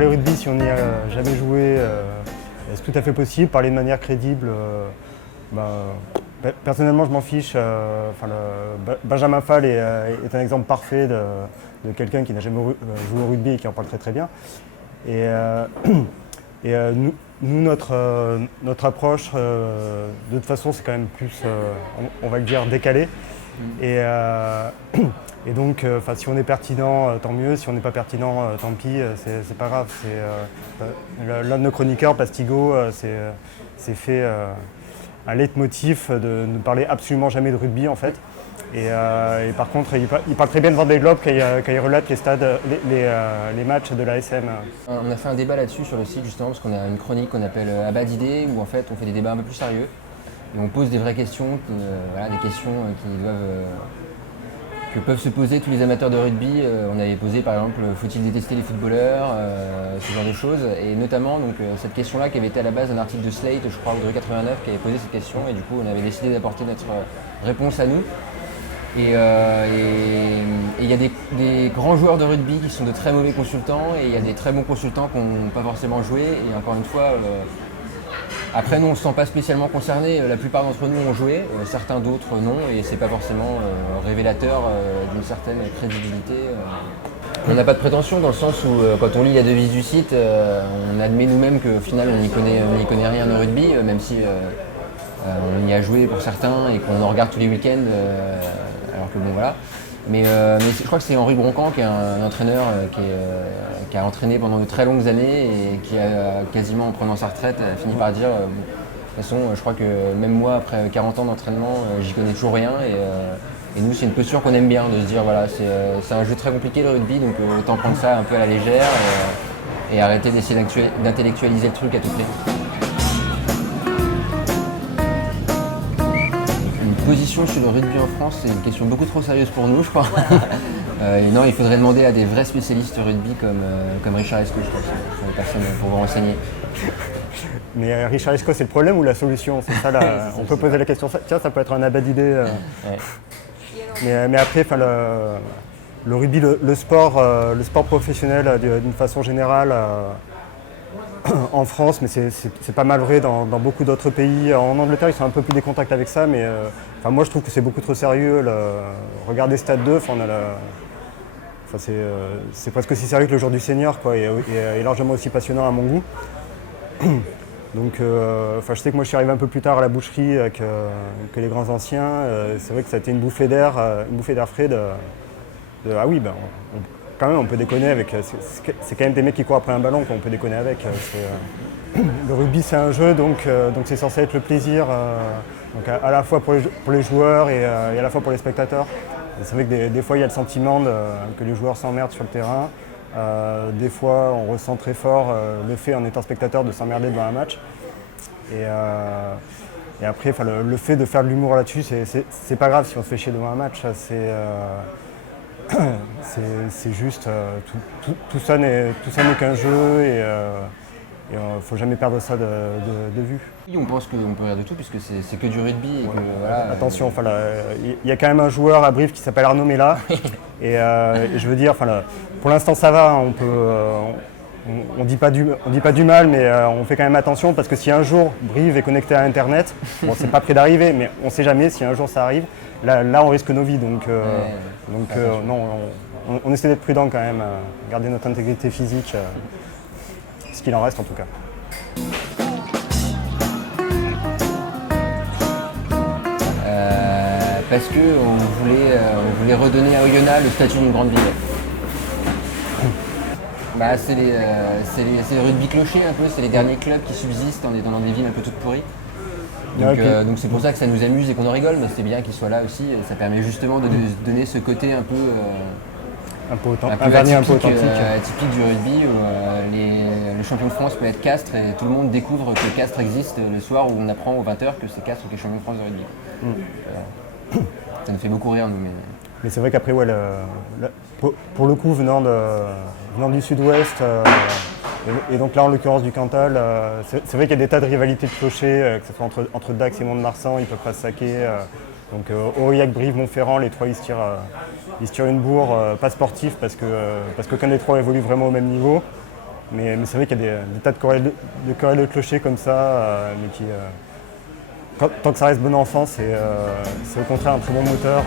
parler rugby si on n'y a jamais joué, c'est tout à fait possible. Parler de manière crédible, personnellement je m'en fiche. Benjamin Fall est un exemple parfait de quelqu'un qui n'a jamais joué au rugby et qui en parle très très bien. Et, nous, notre approche, de toute façon, c'est quand même plus, on va le dire, décalé. Et donc, si on est pertinent, tant mieux. Si on n'est pas pertinent, tant pis, c'est pas grave. L'un de nos chroniqueurs, Pastigo, s'est fait un leitmotiv de ne parler absolument jamais de rugby, en fait. Et par contre, il parle très bien de Vendée Globe quand il relate les matchs de l'ASM. On a fait un débat là-dessus sur le site justement parce qu'on a une chronique qu'on appelle Abat d'idées où en fait on fait des débats un peu plus sérieux et on pose des vraies questions, des questions que peuvent se poser tous les amateurs de rugby. On avait posé par exemple faut-il détester les footballeurs, ce genre de choses, et notamment donc, cette question-là qui avait été à la base d'un article de Slate, je crois, de Rue 89, qui avait posé cette question, et du coup on avait décidé d'apporter notre réponse à nous. Et il y a des grands joueurs de rugby qui sont de très mauvais consultants et il y a des très bons consultants qui n'ont pas forcément joué. Et encore une fois, après nous on ne se sent pas spécialement concernés, la plupart d'entre nous ont joué, certains d'autres non, et c'est pas forcément révélateur d'une certaine crédibilité. On n'a pas de prétention dans le sens où quand on lit la devise du site, on admet nous-mêmes qu'au final on n'y connaît rien au rugby, même si on y a joué pour certains et qu'on en regarde tous les week-ends. Alors que bon voilà. Mais je crois que c'est Henri Broncan qui est un entraîneur qui a entraîné pendant de très longues années et qui a quasiment en prenant sa retraite a fini par dire de toute façon je crois que même moi après 40 ans d'entraînement j'y connais toujours rien et nous c'est une posture qu'on aime bien de se dire voilà c'est un jeu très compliqué le rugby donc autant prendre ça un peu à la légère et arrêter d'essayer d'intellectualiser le truc à tout prix. Position sur le rugby en France, c'est une question beaucoup trop sérieuse pour nous, je crois. Non, il faudrait demander à des vrais spécialistes rugby comme Richard Esco, je crois, sont les personnes pour vous renseigner. Mais Richard Esco, c'est le problème ou la solution? C'est ça, on peut poser la question. Tiens, ça peut être un abat d'idées. Ouais. Mais après, le rugby, le sport professionnel, d'une façon générale, en France, mais c'est pas mal vrai dans beaucoup d'autres pays. En Angleterre, ils sont un peu plus décontacts avec ça, mais moi je trouve que c'est beaucoup trop sérieux. Regardez Stade 2, c'est presque aussi sérieux que le jour du senior, quoi, et largement aussi passionnant à mon goût. Donc, je sais que moi je suis arrivé un peu plus tard à la boucherie que les grands anciens. C'est vrai que ça a été une bouffée d'air frais ah oui, quand même, on peut déconner avec. C'est quand même des mecs qui courent après un ballon qu'on peut déconner avec. Le rugby, c'est un jeu, donc c'est censé être le plaisir, donc à la fois pour les joueurs et à la fois pour les spectateurs. Et c'est vrai que des fois, il y a le sentiment que les joueurs s'emmerdent sur le terrain. Des fois, on ressent très fort le fait, en étant spectateur, de s'emmerder devant un match. Et après, le fait de faire de l'humour là-dessus, c'est pas grave si on se fait chier devant un match. C'est juste, tout ça n'est qu'un jeu et il ne faut jamais perdre ça de vue. Oui, on pense qu'on peut rire de tout puisque c'est que du rugby. Et que, voilà, attention, il y a quand même un joueur à Brive qui s'appelle Arnaud Mella et je veux dire, pour l'instant ça va, on dit pas du mal, mais on fait quand même attention parce que si un jour Brive est connecté à Internet, bon, c'est pas près d'arriver, mais on ne sait jamais si un jour ça arrive. Là, on risque nos vies, donc non, on essaie d'être prudent quand même, garder notre intégrité physique, ce qu'il en reste en tout cas. Parce qu'on voulait redonner à Oyonnax le statut d'une grande ville. C'est le rugby clocher un peu, c'est les derniers clubs qui subsistent dans des villes un peu toutes pourries. Donc c'est pour ça que ça nous amuse et qu'on en rigole, mais c'est bien qu'il soit là aussi. Ça permet justement de donner ce côté un peu atypique du rugby où le champion de France peut être Castres et tout le monde découvre que Castres existe le soir où on apprend aux 20h que c'est Castres qui est champion de France de rugby. Ça nous fait beaucoup rire, nous. Mais c'est vrai qu'après, pour le coup, venant du sud-ouest, et donc là en l'occurrence du Cantal, c'est vrai qu'il y a des tas de rivalités de clochers, que ce soit entre Dax et Mont-de-Marsan, ils peuvent pas se saquer. Donc Aurillac, Brive, Montferrand, les trois ils se tirent une bourre, pas sportive parce qu'aucun des trois évolue vraiment au même niveau. Mais c'est vrai qu'il y a des tas de chorales de clocher comme ça, mais qui, tant que ça reste bon enfant, c'est au contraire un très bon moteur.